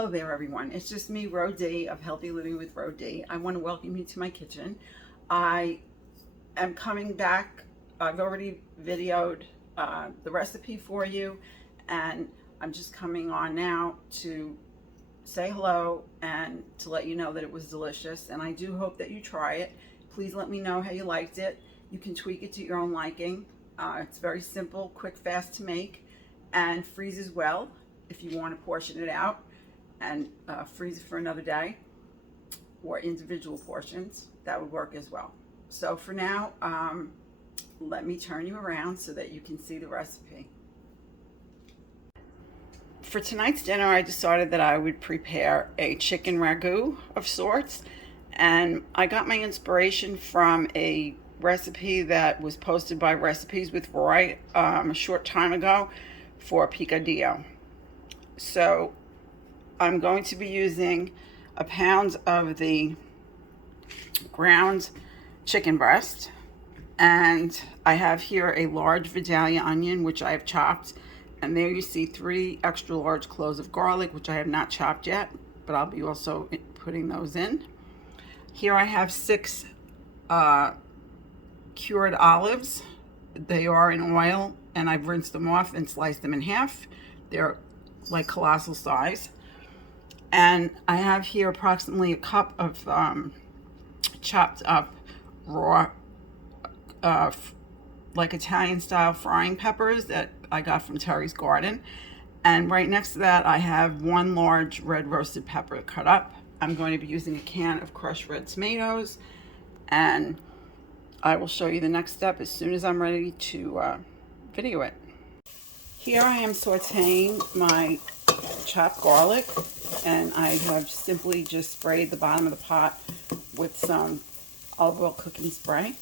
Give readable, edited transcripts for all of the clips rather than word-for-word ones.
Hello there everyone, it's just me, Roe Dee of Healthy Living with Roe Dee. I want to welcome you to my kitchen. I am coming back. I've already videoed the recipe for you, and I'm just coming on now to say hello and to let you know that it was delicious, and I do hope that you try it. Please let me know how you liked it. You can tweak it to your own liking. It's very simple, quick, fast to make, and freezes well if you want to portion it out and freeze it for another day, or individual portions. That would work as well. So for now, let me turn you around so that you can see the recipe. For tonight's dinner, I decided that I would prepare a chicken ragu of sorts, and I got my inspiration from a recipe that was posted by Recipes with Roy a short time ago for picadillo. So I'm going to be using a pound of the ground chicken breast, and I have here a large Vidalia onion which I have chopped, and there you see 3 extra large cloves of garlic which I have not chopped yet, but I'll be also putting those in. Here I have 6 cured olives. They are in oil, and I've rinsed them off and sliced them in half. They're like colossal size. And I have here approximately a cup of chopped up raw, like Italian style frying peppers that I got from Terry's garden. And right next to that, I have 1 large red roasted pepper cut up. I'm going to be using a can of crushed red tomatoes, and I will show you the next step as soon as I'm ready to video it. Here I am sauteing my chopped garlic, and I have simply just sprayed the bottom of the pot with some olive oil cooking spray.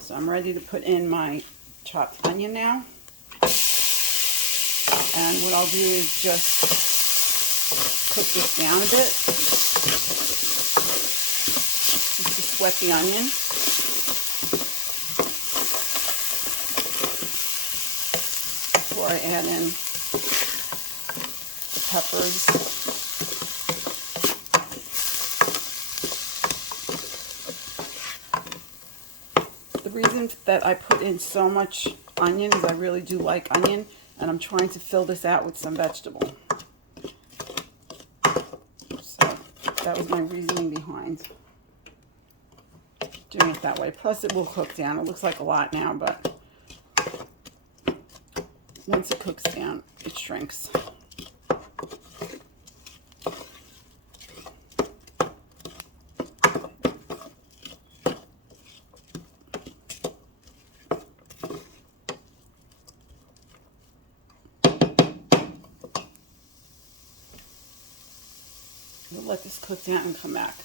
So I'm ready to put in my chopped onion now. And what I'll do is just cook this down a bit, just to sweat the onion. Before I add in the peppers. The reason that I put in so much onion is I really do like onion, and I'm trying to fill this out with some vegetable. So that was my reasoning behind doing it that way. Plus it will cook down. It looks like a lot now, but once it cooks down, it shrinks. We'll let this cook down and come back.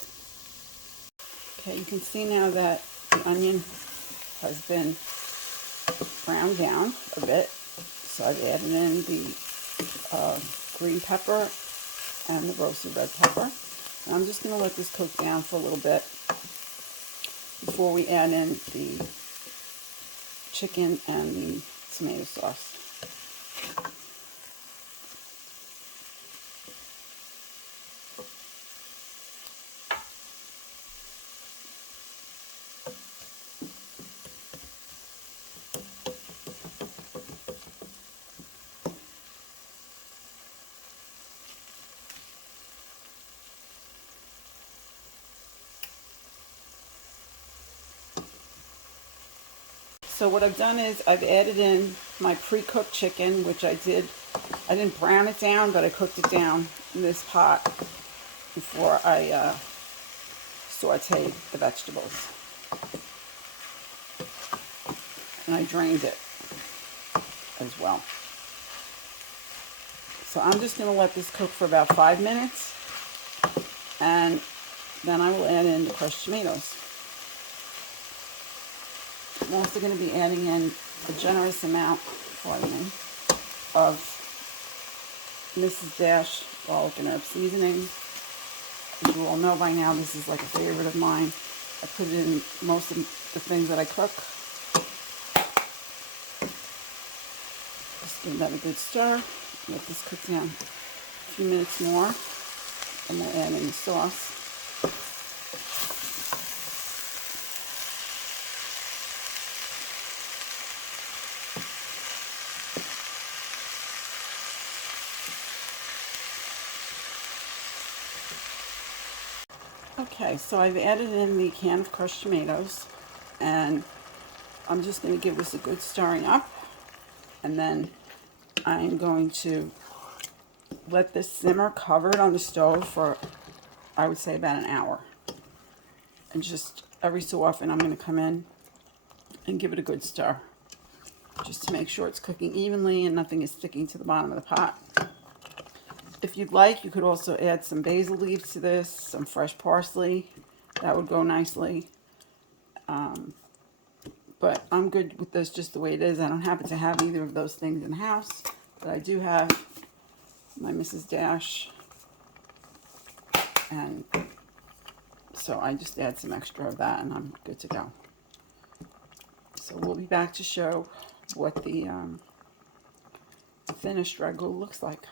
Okay, you can see now that the onion has been browned down a bit. So I've added in the green pepper and the roasted red pepper. And I'm just going to let this cook down for a little bit before we add in the chicken and the tomato sauce. So what I've done is I've added in my pre-cooked chicken, which I didn't brown it down, but I cooked it down in this pot before I sauteed the vegetables. And I drained it as well. So I'm just going to let this cook for about 5 minutes, and then I will add in the crushed tomatoes. I'm also going to be adding in a generous amount, of Mrs. Dash garlic and herb seasoning. As you all know by now, this is like a favorite of mine. I put it in most of the things that I cook. Just give that a good stir. Let this cook down a few minutes more. And we'll add in the sauce. Okay, so I've added in the can of crushed tomatoes, and I'm just going to give this a good stirring up, and then I'm going to let this simmer covered on the stove for, I would say, about an hour. And just every so often I'm going to come in and give it a good stir, just to make sure it's cooking evenly and nothing is sticking to the bottom of the pot. If you'd like, you could also add some basil leaves to this, some fresh parsley. That would go nicely. But I'm good with this just the way it is. I don't happen to have either of those things in the house, but I do have my Mrs. Dash, and so I just add some extra of that and I'm good to go. So we'll be back to show what the finished ragu looks like.